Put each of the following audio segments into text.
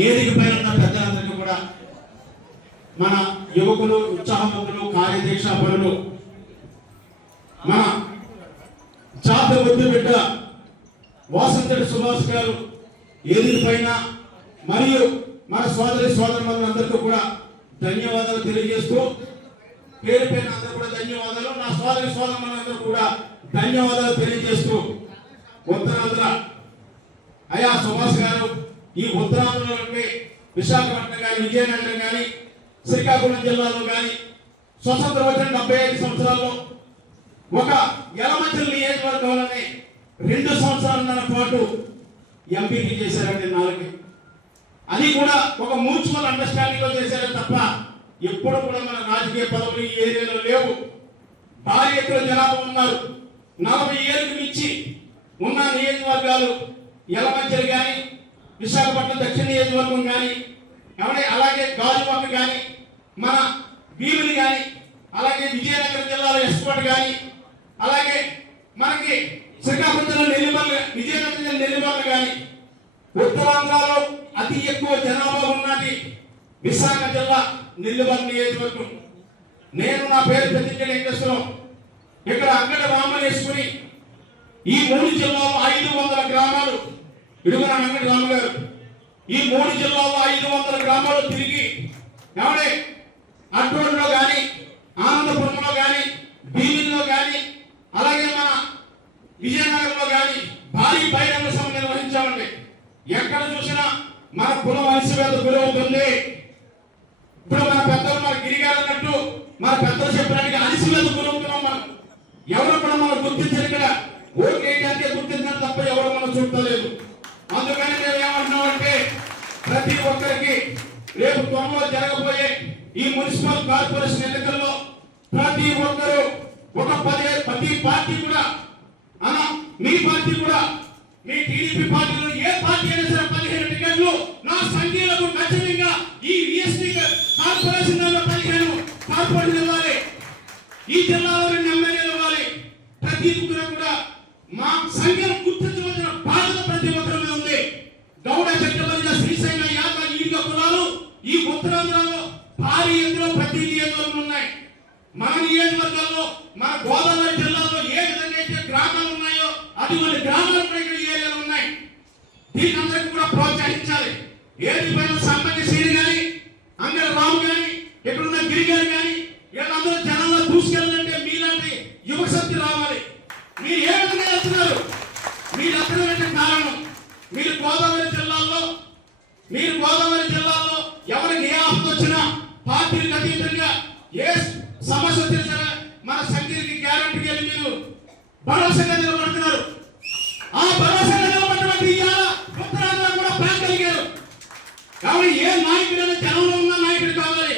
ఏదికపైన ఉన్న పెద్దలందరికీ కూడా మన యువకులు, ఉత్సాహవంతులు, కార్యదీక్ష పనులు, మన జాతి బుద్ధి బిడ్డ వాసంతటి సుభాష్ గారు ఏదికపైన మరియు మన సోదరి సోదరులందరికీ కూడా ధన్యవాదాలు తెలియజేస్తూ, పేరు పైన అందరూ కూడా ధన్యవాదాలు, నా సోదరి సోదరులందరూ కూడా ధన్యవాదాలు తెలియజేస్తూ, ఉత్తరాంధ్ర అయా సుభాష్ గారు ఈ ఉత్తరాంధ్రలో విశాఖపట్నం కానీ, విజయనగరం కానీ, శ్రీకాకుళం జిల్లాలో కానీ స్వతంత్రం వచ్చిన 75 సంవత్సరాల్లో ఒక యలమంచిలి నియోజకవర్గంలోనే 2 సంవత్సరాల పాటు ఎంపీపీ చేశారండి 4. అది కూడా ఒక మ్యూచువల్ అండర్స్టాండింగ్ లో చేశారు తప్ప ఎప్పుడు కూడా మన రాజకీయ పదవులు ఈ ఏరియాలో లేవు. భారీ ఎత్తున జనాభా ఉన్నారు. 40 ఏళ్ళకు మించి ఉన్న నియోజకవర్గాలు యలమంచిలి కానీ, విశాఖపట్నం దక్షిణ నియోజకవర్గం కానీ, అలాగే గాజువాక కానీ, మన భీమిలి కానీ, అలాగే విజయనగరం జిల్లాలో ఎస్కోట్ కానీ, అలాగే మనకి శ్రీకాకుళం జిల్లా నెల్లిమర్ల, విజయనగరం జిల్లా నెల్లిమర్ల కానీ, ఉత్తరాంధ్రలో అతి ఎక్కువ జనాభా ఉన్నది విశాఖ జిల్లా నెల్లిమర్ల నియోజకవర్గం. నేను నా పేరు పెద్దించిన వెంకటేశ్వరం ఇక్కడ అంగడి రామని వేసుకుని ఈ 3 జిల్లాలో 500 గ్రామాలు, ఇడుగున అంగడి రామ గారు ఈ 3 జిల్లాలో 500 గ్రామాలు తిరిగి అడ్డోడ్లో కానీ, ఆనందపురంలో కానీ, భీమిలో కానీ, అలాగే మన విజయనగరంలో కానీ భారీ బహిరంగ సభ నిర్వహించామండి. ఎక్కడ చూసినా మన కులం అణిచివేత గురవుతుంది. ఇప్పుడు మన పెద్దలు, మన గిరిగారు అన్నట్టు, మన పెద్దలు చెప్పడానికి అణిచివేత గురవుతున్నాం. మనం ఎవరు కూడా మనం గుర్తించారు. ఇక్కడ ఓటు వేయడానికి గుర్తించడం తప్ప ఎవరు మనం చూడలేదు. అందుకని మేము ఏమంటున్నామంటే, ప్రతి ఒక్కరికి రేపు త్వరలో జరగబోయే ఈ మున్సిపల్ కార్పొరేషన్ ఎన్నికల్లో ప్రతి ఒక్కరు ప్రతి పార్టీ కూడా మీ పార్టీ కూడా, మీ టీడీపీ పార్టీలో ఏ పార్టీ అయినా సరే 15 టికెట్లు నా సంఖ్యలకు ఖచ్చితంగా ఈ ఈఎస్టీ కార్పొరేషన్ 15 కార్పొరేషన్ ఇవ్వాలి. ఈ జిల్లాలో 2 ఎమ్మెల్యేలు ఇవ్వాలి. ప్రతి ఒక్కరు కూడా మా సంఖ్యను గుర్తించవలసిన బాధ్యత ప్రతి ఒక్కరి మీద ఉంది. గౌడ, చట్టబరిజ, శ్రీశైల, యాక, ఈగ కులాలు ఈ ఉత్తరాంధ్రలో భారీ ఎత్తులో ప్రతి నియోజకవర్గం ఉన్నాయి. మన నియోజకవర్గాల్లో, మన గోదావరి జిల్లాలో ఏ విధంగా అయితే గ్రామాలు ఉన్నాయో అటువంటి గ్రామాలు కూడా ఇక్కడ ఏరియాలో ఉన్నాయి. దీని అందరికీ కూడా ప్రోత్సహించాలి. ఏది పైన సంబంధి శ్రీని కానీ, అంగర రాము కానీ, ఇక్కడున్న గిరిగారు కానీ, వీళ్ళందరూ జనంలో దూసుకెళ్ళాలంటే మీలాంటి యువ శక్తి రావాలి. మీరు ఏ విధంగా వెళ్తున్నారు? మీరు ఎక్కడంటే కారణం మీరు గోదావరి జిల్లాలో ఎవరికి ఏ ఆపద వచ్చినా పార్టీలకు అతీతంగా ఏ సమస్య వచ్చినా మన సంఖ్యకి గ్యారంటీకి వెళ్ళి మీరు భరోసాగా నిలబడుతున్నారు. ఆ భరోసాగా నిలబడినటువంటి ఉత్తరాంధ్ర కూడా ప్రాంతలిగారు. కాబట్టి ఏ నాయకుడైనా జనంలో ఉన్న నాయకుడు కావాలి.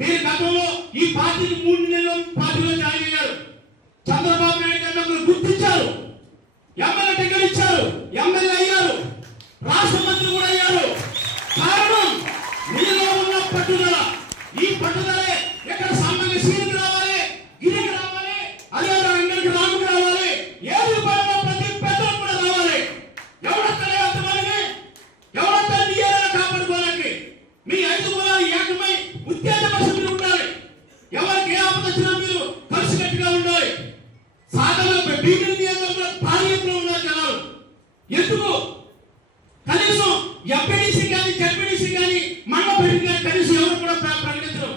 మీరు గతంలో ఈ పార్టీకి 3 నెలలు పార్టీలో జాయిన్ అయ్యారు. చంద్రబాబు నాయుడు గారు గుర్తించారు, ఎమ్మెల్యే టికెట్ ఇచ్చారు, ఎమ్మెల్యే అయ్యారు, రాష్ట్ర మంత్రి కూడా అయ్యారు. కారణం మీలో ఉన్న పట్టుదల. ఈ పట్టుదలే ఇక్కడ సామాన్య సీనికి రావాలి, గిరికి రావాలి, అదే అంగడికి రాముకి రావాలి, ఏది పడినా ప్రతి పెద్దలకు కూడా రావాలి. ఎవరొక్కడే అంతమంది, ఎవరొక్క నీయాలని కాపాడుకోవాలి. మీ 5 కులాలు ఏకమై ఉత్తేజపరుచుకుని ఉండాలి. ఎవరికి ఏ ఆపద వచ్చినా మీరు కలిసికట్టుగా ఉండాలి. సాధారణ భీమిలి నియోజకవర్గంలో భారీ ఎత్తులో ఉన్నారు జనాలు. ఎందుకు కనీసం ఎంపీడీసీ కానీ, జడ్పీడీసీ కానీ, మండల పరిషత్ కానీ కనీసం ఎవరు కూడా ప్రకటించరు.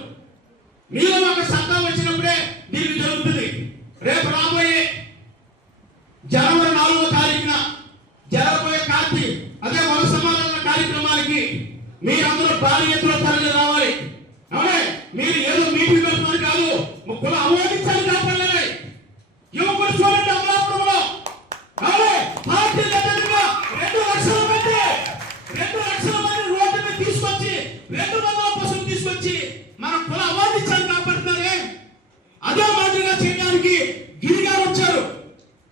మీలో ఒక సత్తా వచ్చినప్పుడే దీనికి జరుగుతుంది. రేపు రాబోయే జనవరి 4వ తారీఖున జరగబోయే అదే వన సమాధాన కార్యక్రమానికి మీరందరూ భారీ ఎత్తులో తరలి రావాలి. అవునే, మీరు ఏదో మీటింగ్ పెడుతున్నారు కాదు, కుల అవమానించాలి కాపాడలే. యువకులు చూడండి, అమలాపురంలో పార్టీ 2 లక్షల మంది రోడ్డు మీద తీసుకొచ్చి 200 బస్సులు తీసుకొచ్చి మన కుల అవాదించాలి కాపాడుతున్నారే. అదే మాదిరిగా చేయడానికి గిరిగారు వచ్చారు.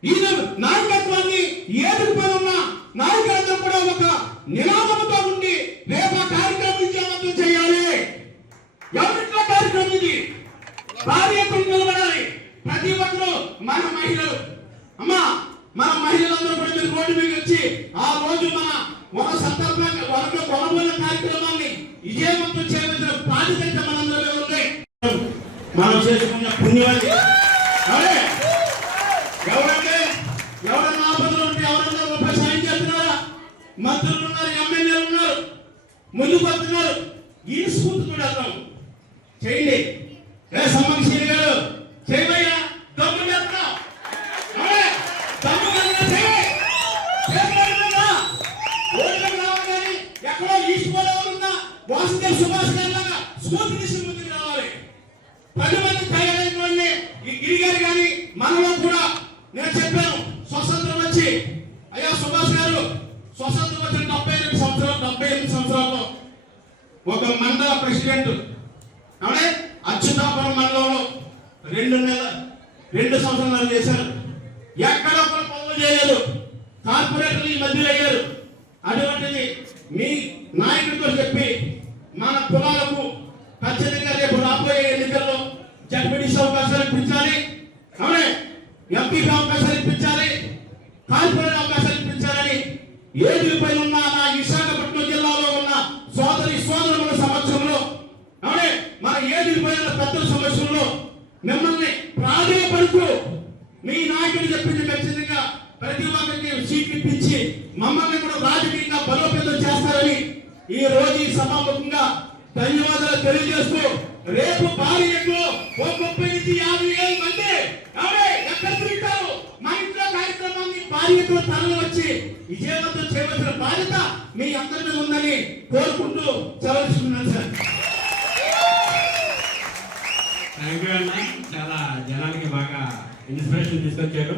ఈయన నాయకత్వాన్ని ఏదుకుపోయిన నాయకులందరూ కూడా ఒక నినాదంతో ఉండి రేపు ఆ కార్యక్రమం విజయవంతం చేయాలి. ఎవరిట్లా కార్యక్రమం ఇది భారీ ఎత్తున నిలబడాలి. ప్రతి ఒక్కరు మన మహిళలు, అమ్మా మన మహిళలందరూ కూడా రోడ్డు మీద వచ్చి ఆ రోజు మన సందర్భంగా కొనబోయిన కార్యక్రమాన్ని విజయవంతం చేయవలసిన బాధ్యత మనందరూ ఉన్నాయి. మనం చేసుకున్న పుణ్యవల్లి ఎవరంటే ఎవరన్నా ఆపదలు ఉంటే ఎవరన్నా రూపాయి సాయం చేస్తున్నారా? మంత్రులు ఉన్నారు, ఎమ్మెల్యేలు ఉన్నారు, ముందుకు వస్తున్నారు. ఈ స్ఫూర్తితో వెళ్తాం. చేయండి సమ్మక్షి గారు, చేయమయ్యా దమ్ము చేస్తున్నాం. ఎక్కడో ఈస్ట్ గోదావరి ఉన్న వాసుదేవ్ సుభాష్ గారి లాగా స్ఫూర్తి తీసుకుని ముందుకు రావాలి. 10 మంది తయారైన ఈ గిరిగారు కానీ మనలో కూడా నేను చెప్పాను, స్వతంత్రం వచ్చి అయ్యా సుభాష్ గారు స్వతంత్రం వచ్చిన 78 సంవత్సరాల్లో ఒక మండల ప్రెసిడెంట్ అవునే అచ్యుతాపురం మండలంలో 2 సంవత్సరాలు చేశారు. ఎక్కడ కూడా పనులు చేయలేదు. కార్పొరేటర్లు ఈ మధ్యలో అయ్యారు. అటువంటిది మీ నాయకుడితో చెప్పి మన కులాలకు ఖచ్చితంగా రేపు రాబోయే ఎన్నికల్లో జడ్పీటీసీ అవకాశాలు ఇప్పించాలి, అవునే ఎంపీపీ అవకాశాలు ఇప్పించాలి, కార్పొరేట్ అవకాశాలు ఇప్పించాలని ఏడుపై ఉన్న నా విశాఖపట్నం జిల్లాలో ఉన్న సోదరుల సమక్షంలో అవునే మన ఏడుపై ఉన్న పెద్దల సమక్షంలో మిమ్మల్ని ప్రాధాన్యపడుతూ మీ నాయకుడు చెప్పింది ఖచ్చితంగా ప్రతి ఒక్కరికి సీట్ ఇప్పించి మమ్మల్ని కూడా రాజకీయంగా బలోపేతం చేస్తారని ఈ రోజు ఈ సభాముఖంగా ధన్యవాదాలు తెలియజేస్తూ రేపు భారీ ఎక్కువ 30 నుంచి 50,000 మంది ఎక్కడ తింటారు మా ఇంట్లో కార్యక్రమాన్ని భారీ ఎక్కువ తరలి వచ్చి విజయవంతం చేయవలసిన బాధ్యత మీ అందరి మీద ఉందని కోరుకుంటూ సెలవుస్తున్నాను సార్. థ్యాంక్ యూ అన్న, చాలా జనానికి బాగా ఇన్స్పిరేషన్ తీసుకొచ్చారు.